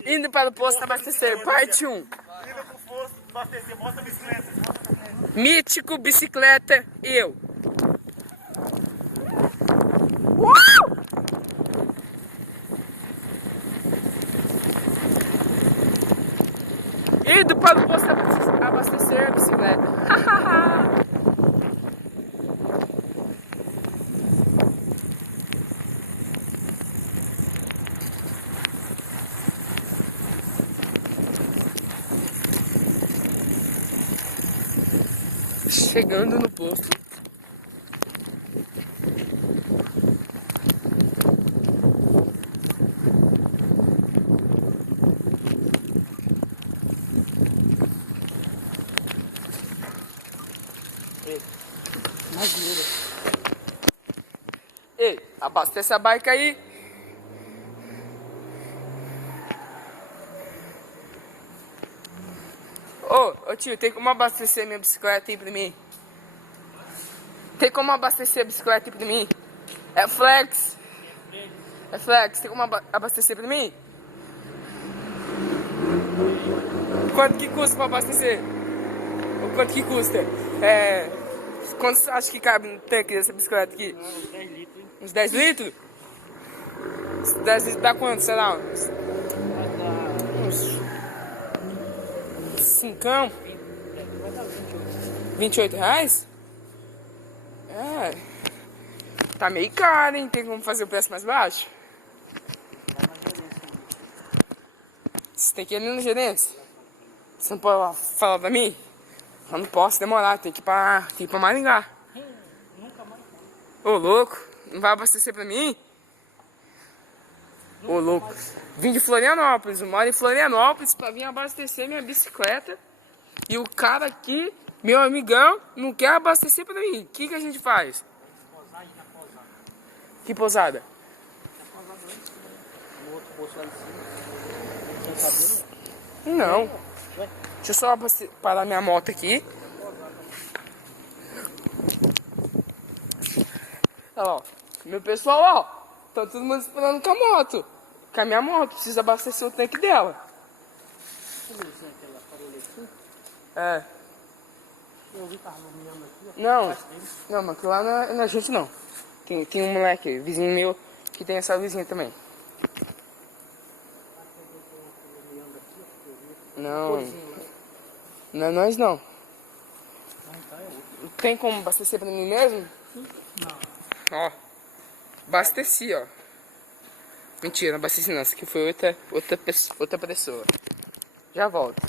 Indo para o posto abastecer, parte 1. Indo pro posto abastecer, mostra a bicicleta. Mítico, bicicleta, eu. Indo para o posto abastecer a bicicleta. Chegando no posto. Ei, abastece a bike aí. Ô tio, tem como abastecer minha bicicleta aí pra mim? Tem como abastecer a bicicleta aí pra mim? É flex. É flex, tem como abastecer pra mim? Quanto que custa pra abastecer? Ou quanto que custa? Quanto você acha que cabe no tanque dessa bicicleta aqui? Uns 10 litros. Uns 10 litros? Uns 10 litros dá quanto, sei lá? Uns 5? Vai dar 28. R$28? Tá meio caro, hein? Tem como fazer o preço mais baixo? Você tem que ir ali no gerente? Você não pode falar pra mim? Eu não posso demorar, tem que ir pra Maringá. Nunca mais. Ô louco, não vai abastecer pra mim? Ô louco, vim de Florianópolis, eu moro em Florianópolis pra vir abastecer minha bicicleta. E o cara aqui, meu amigão, não quer abastecer pra mim. O que a gente faz? Posagem na posada. Que posada? Na posada lá em cima. No outro posto lá em cima. Sem cabelo. Não. Ué? Deixa eu só parar minha moto aqui. Olha lá, ó. Meu pessoal, ó. Tá todo mundo esperando com a moto. Com a minha moto, precisa abastecer o tanque dela. Deixa eu ver se é aquela farolha aqui. É. Eu vi carro nomeando aqui, ó. Não, não, mas lá não é a gente não. Tem um moleque, vizinho meu, que tem essa luzinha também. Não, não é nós não. Tem como abastecer pra mim mesmo? Não. Ó, abasteci, ó. Mentira, não abasteci não, essa aqui foi outra pessoa. Já volto.